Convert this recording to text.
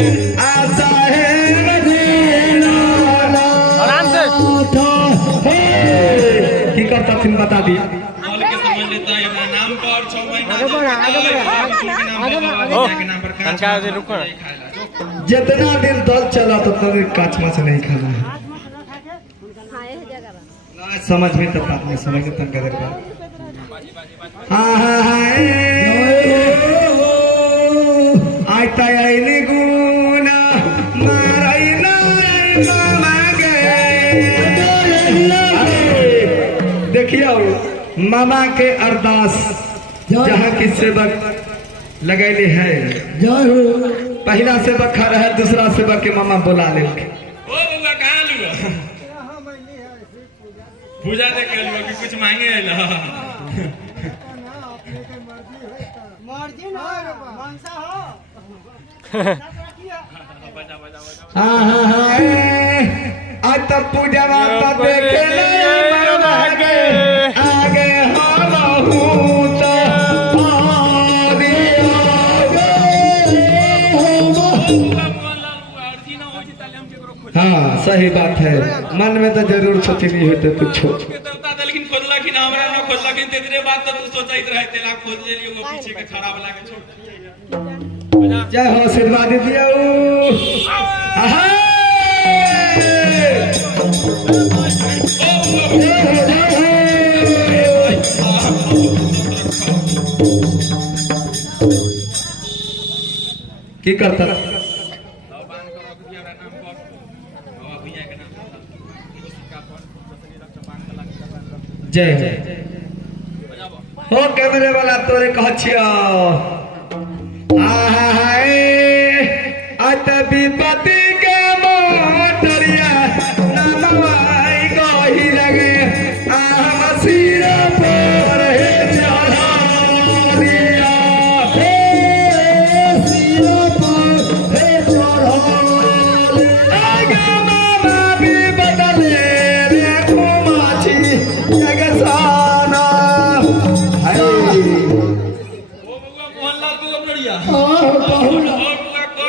आशा है आराम से की करता फिर बता दी जितना दिन दल चला तो काच माच नहीं खाना है समझ में तो बात नहीं समझ में तंग कर गुना देखियो मामा के अरदास जहाँ की सेवक लगैले है पहला सेवक खा रहा है दूसरा सेवक के मामा बुला ले पूजा देख के कि कुछ मांगे है ना मर्जी ना मांसा हो आज तब पूजा तब देखे आगे आगे हाँ सही बात है मन में तो जरूर सोची नहीं होते कुछ लेकिन खोजलखिन हमरा ना खोजलखिन तेरे बात तो तू सोचैत रहे तेला खोज लेलियो वो पीछे के खड़ा वाला के छोड़ जय हो आशीर्वाद दियो की करता जय हो कैमरे वाला तोरे कह छियो